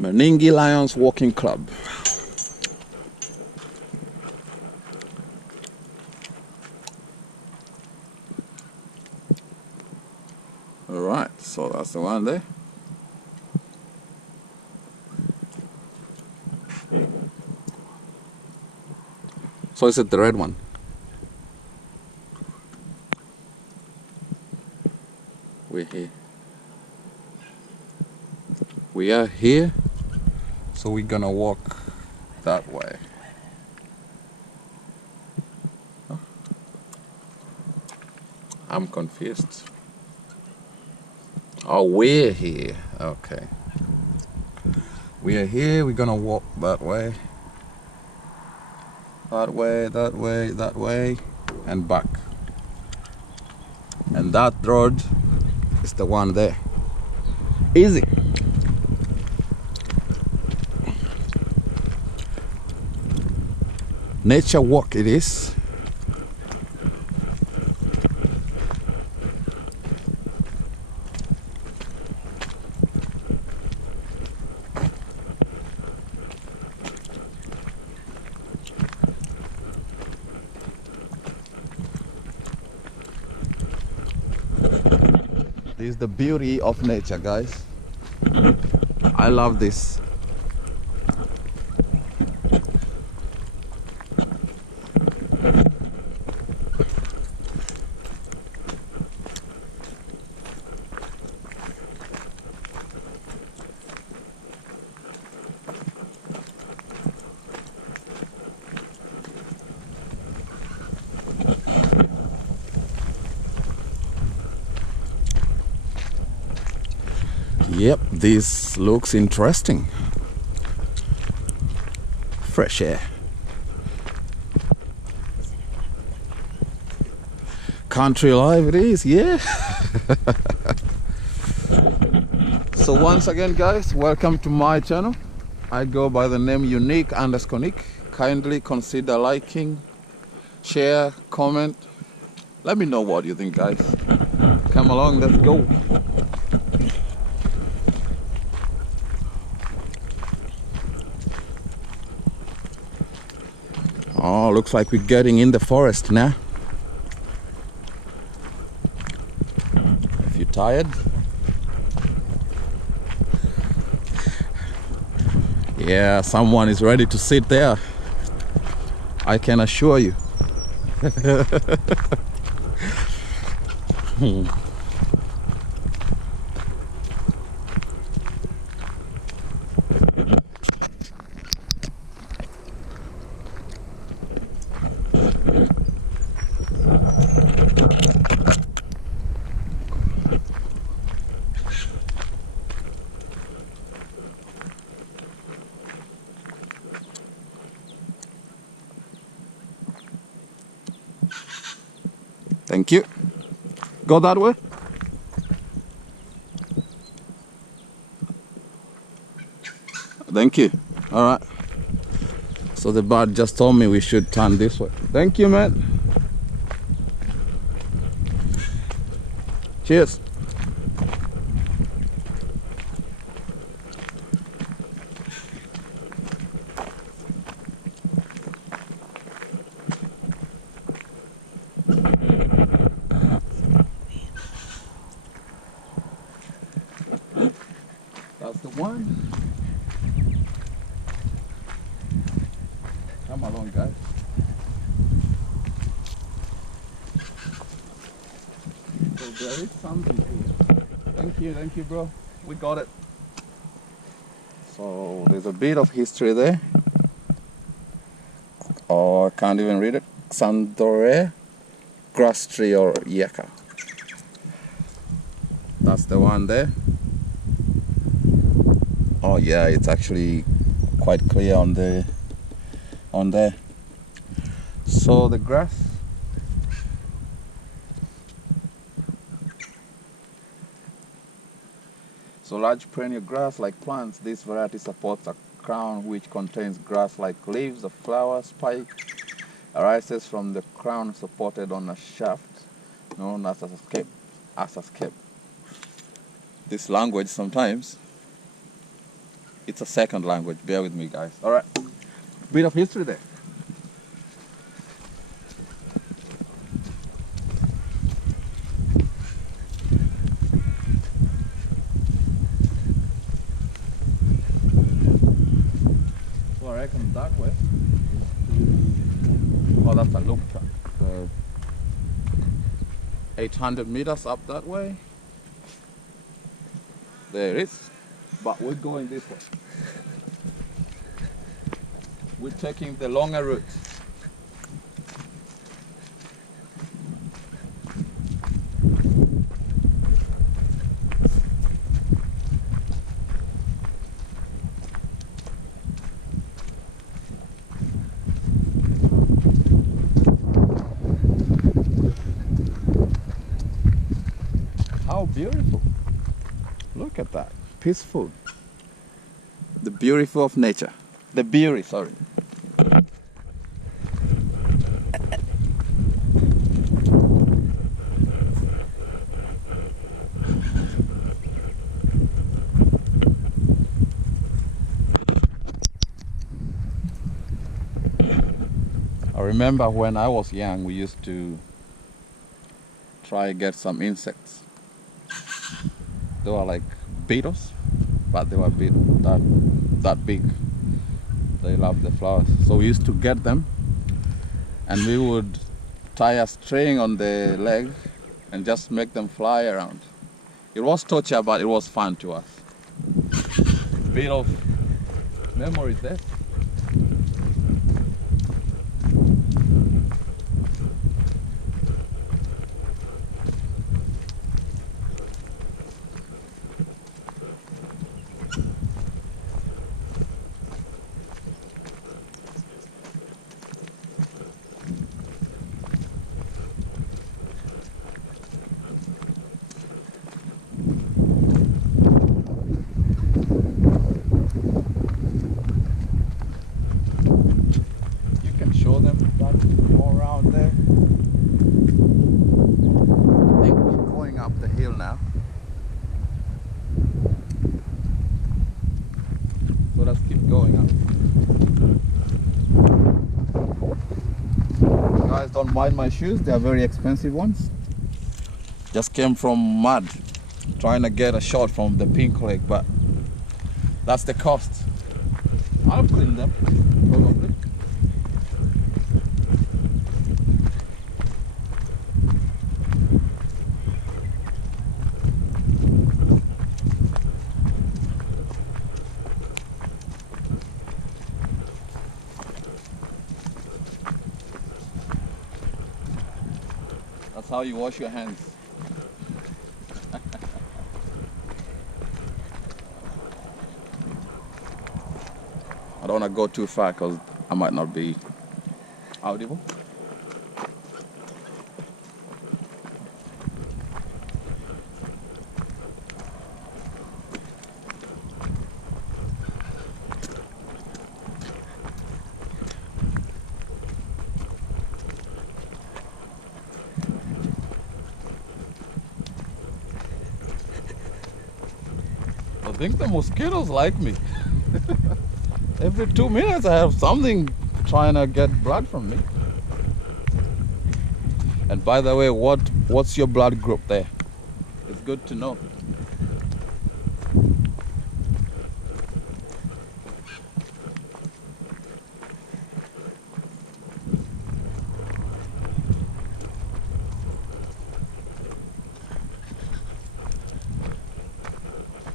Meningi Lions Walking Club. Alright, so that's the one there. So is it the red one? We're here. We are here, so we're gonna walk that way. Huh? I'm confused. Oh, we're here. Okay. We are here, we're gonna walk that way. That way, that way, that way, and back. And that road is the one there. Easy. Nature walk it is. This is the beauty of nature, guys. I love this. Yep, this looks interesting. Fresh air. Country life it is, yeah. So once again, guys, welcome to my channel. I go by the name Unique_Nick. Kindly consider liking, share, comment. Let me know what you think, guys. Come along, let's go. Oh, looks like we're getting in the forest now. If you're tired. Yeah, someone is ready to sit there. I can assure you. Thank you. Go that way. Thank you. All right. So the bird just told me we should turn this way. Thank you, man. Cheers. That's the one. Come along, guys. So there is something here. Thank you, bro. We got it. So there's a bit of history there. Oh, I can't even read it. Xanthorrhoea, grass tree or yucca. That's the one there. Oh yeah, it's actually quite clear on there. So the grass. So large perennial grass-like plants, this variety supports a crown which contains grass-like leaves. The flower spike arises from the crown supported on a shaft known as a scape. This language sometimes it's a second language. Bear with me, guys. All right. Bit of history there. So I reckon that way. Oh, that's a loop track. So 800 meters up that way. There it is. But we're going this way. We're taking the longer route. How beautiful. Look at that. Peaceful. The beauty of nature. The beauty, sorry. I remember when I was young, we used to try to get some insects. They were like beetles, but they were that big. They love the flowers. So we used to get them, and we would tie a string on the leg and just make them fly around. It was torture, but it was fun to us. Bit of memories there. Now. So let's keep going up. Guys, don't mind my shoes, they are very expensive ones. Just came from mud trying to get a shot from the pink lake, but that's the cost. I'll clean them, probably. That's how you wash your hands. I don't want to go too far because I might not be audible. I think the mosquitoes like me. Every 2 minutes I have something trying to get blood from me. And by the way, what's your blood group there? It's good to know.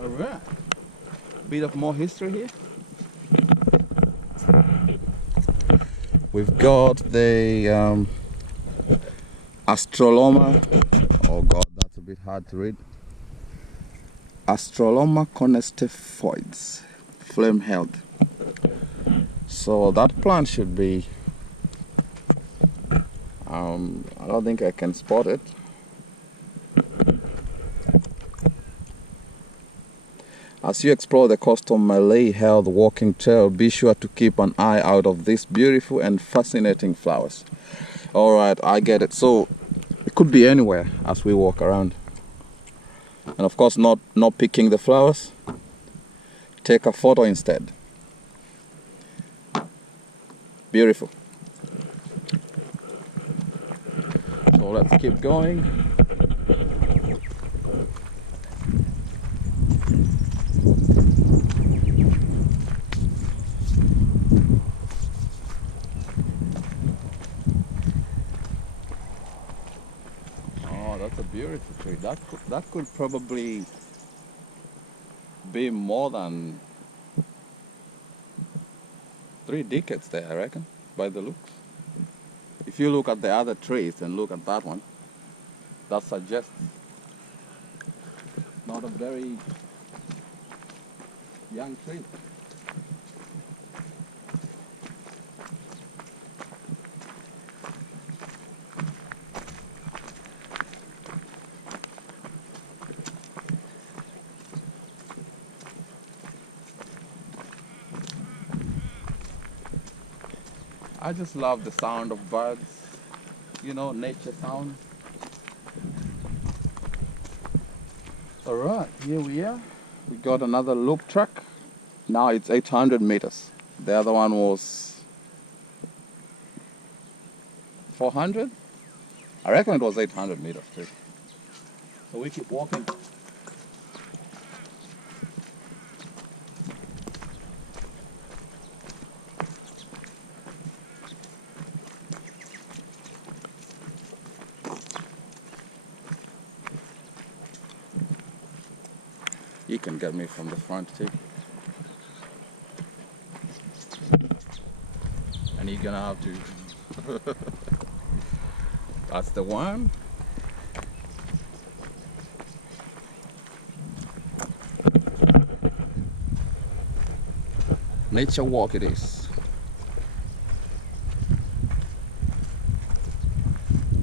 Alright. Bit of more history here. We've got the Astroloma. Oh god, that's a bit hard to read. Astroloma conestifoides, flame held. So that plant should be, I don't think I can spot it. As you explore the coastal Malay-held walking trail, be sure to keep an eye out of these beautiful and fascinating flowers. Alright, I get it. So it could be anywhere as we walk around. And of course not picking the flowers. take a photo instead. Beautiful. So let's keep going. Oh, that's a beautiful tree. That could probably be more than 3 decades there, I reckon, by the looks. If you look at the other trees and look at that one, that suggests not a very young tree. I just love the sound of birds, you know, nature sounds. All right, here we are. We got another loop track. Now it's 800 meters. The other one was 400. I reckon it was 800 meters too. So we keep walking. You can get me from the front too. And you're gonna have to. That's the one. Nature walk it is.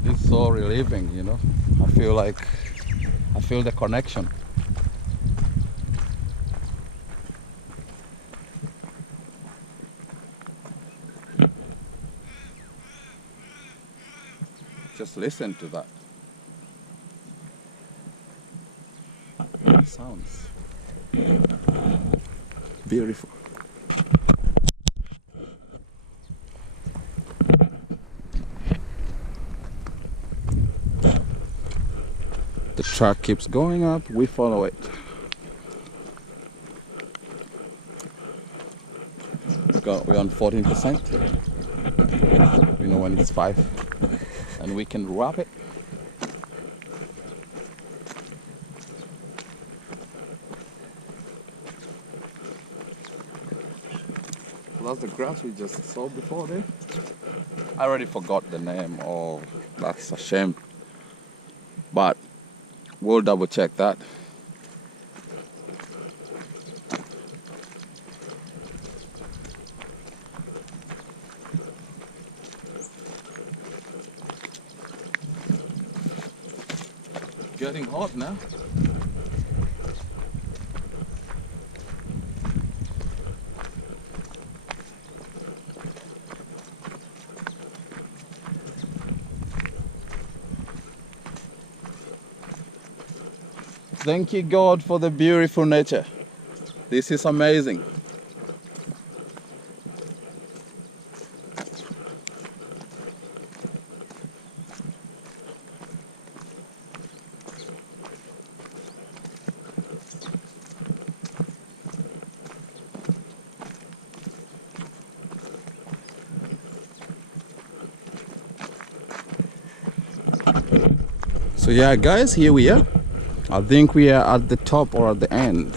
It's so relieving, you know. I feel the connection. Just listen to that. It sounds beautiful. The track keeps going up, we follow it. We're on 14%. We know when it's 5. And we can wrap it. Well, that's the grass we just saw before there. I already forgot the name. Oh, that's a shame. But we'll double check that. Getting hot now. Thank you, God, for the beautiful nature. This is amazing. So yeah, guys, here we are. I think we are at the top or at the end,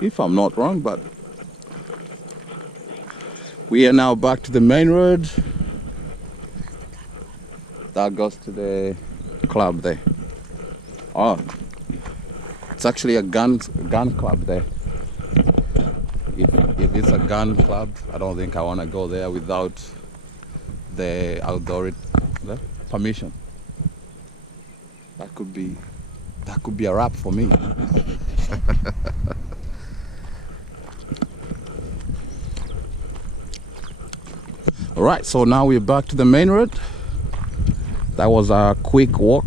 if I'm not wrong, but we are now back to the main road. That goes to the club there. Oh, it's actually a gun club there. If it's a gun club, I don't think I want to go there without the outdoor permission. That could be a wrap for me. All right, so now we're back to the main road. That was a quick walk.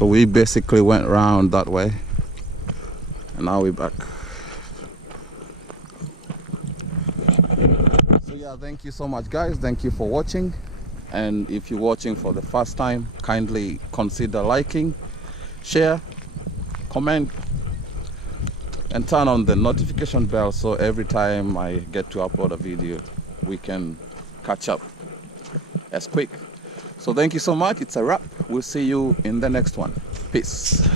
So we basically went round that way, and now we're back. So yeah, thank you so much guys, thank you for watching. And if you're watching for the first time, kindly consider liking, share, comment, and turn on the notification bell so every time I get to upload a video we can catch up as quick. So thank you so much, it's a wrap. We'll see you in the next one. Peace.